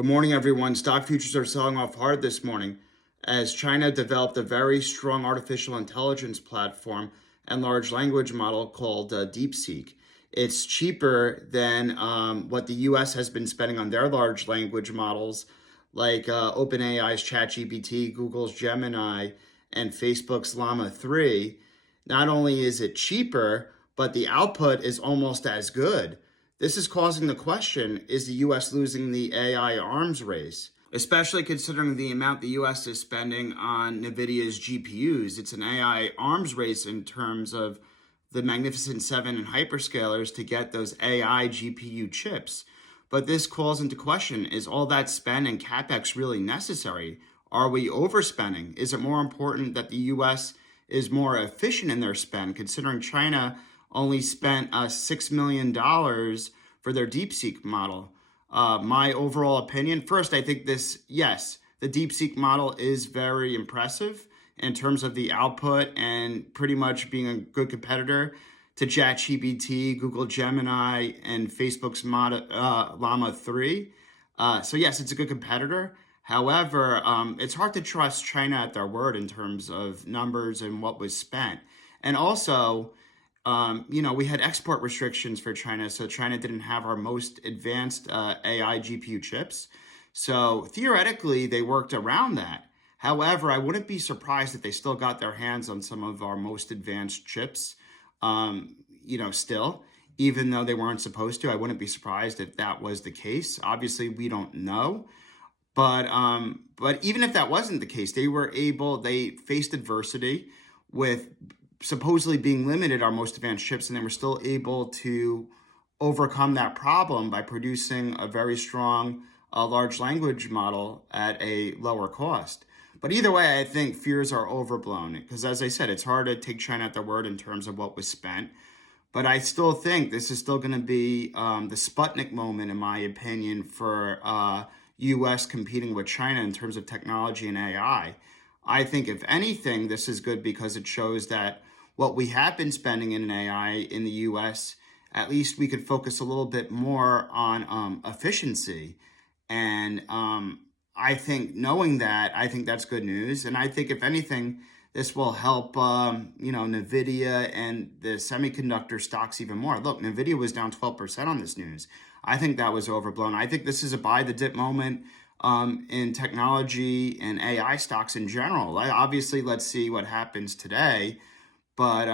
Good morning, everyone. Stock futures are selling off hard this morning as China developed a very strong artificial intelligence platform and large language model called Deepseek. It's cheaper than what the US has been spending on their large language models like OpenAI's ChatGPT, Google's Gemini, and Facebook's Llama 3. Not only is it cheaper, but the output is almost as good. This is causing the question, is the US losing the AI arms race? Especially considering the amount the US is spending on NVIDIA's GPUs. It's an AI arms race in terms of the Magnificent Seven and hyperscalers to get those AI GPU chips. But this calls into question, is all that spend and CapEx really necessary? Are we overspending? Is it more important that the US is more efficient in their spend, considering China only spent $6 million for their Deepseek model? My overall opinion, first, I think yes, the Deepseek model is very impressive in terms of the output and pretty much being a good competitor to ChatGPT, Google Gemini, and Facebook's Llama 3. So yes, it's a good competitor. However, it's hard to trust China at their word in terms of numbers and what was spent. And also, we had export restrictions for China, so China didn't have our most advanced AI GPU chips. So theoretically, they worked around that. However, I wouldn't be surprised if they still got their hands on some of our most advanced chips, still, even though they weren't supposed to. I wouldn't be surprised if that was the case. Obviously, we don't know. But even if that wasn't the case, they faced adversity with supposedly being limited our most advanced chips, and they were still able to overcome that problem by producing a very strong large language model at a lower cost. But either way, I think fears are overblown because, as I said, it's hard to take China at their word in terms of what was spent. But I still think this is still going to be the Sputnik moment, in my opinion, for U.S. competing with China in terms of technology and AI. I think, if anything, this is good because it shows that what we have been spending in AI in the U.S., at least we could focus a little bit more on efficiency. And I think knowing that, I think that's good news. And I think, if anything, this will help, NVIDIA and the semiconductor stocks even more. Look, NVIDIA was down 12% on this news. I think that was overblown. I think this is a buy the dip moment in technology and AI stocks in general. Obviously, let's see what happens today. But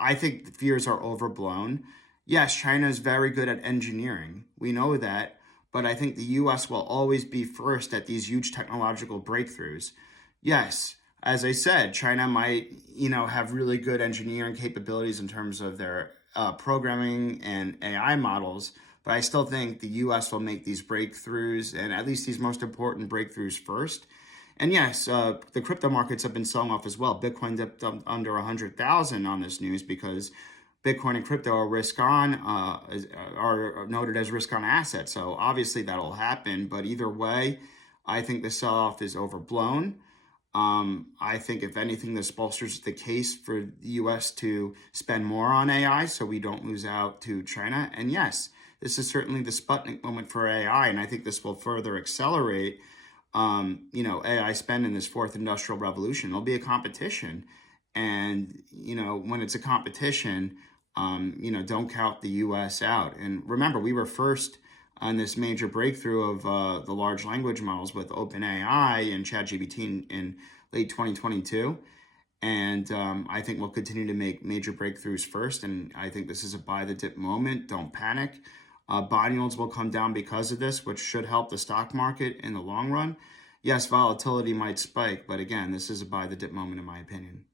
I think the fears are overblown. Yes, China is very good at engineering. We know that. But I think the U.S. will always be first at these huge technological breakthroughs. Yes, as I said, China might, have really good engineering capabilities in terms of their programming and AI models. But I still think the U.S. will make these breakthroughs, and at least these most important breakthroughs first. And yes, the crypto markets have been selling off as well. Bitcoin dipped under 100,000 on this news because Bitcoin and crypto are are noted as risk on assets. So obviously that'll happen. But either way, I think the sell-off is overblown. I think, if anything, this bolsters the case for the U.S. to spend more on AI so we don't lose out to China. And yes, this is certainly the Sputnik moment for AI. And I think this will further accelerate AI spend in this fourth industrial revolution. It'll be a competition. And, when it's a competition, don't count the U.S. out. And remember, we were first on this major breakthrough of the large language models with OpenAI and ChatGPT in late 2022. And I think we'll continue to make major breakthroughs first. And I think this is a buy the dip moment. Don't panic. Bond yields will come down because of this, which should help the stock market in the long run. Yes, volatility might spike, but again, this is a buy the dip moment in my opinion.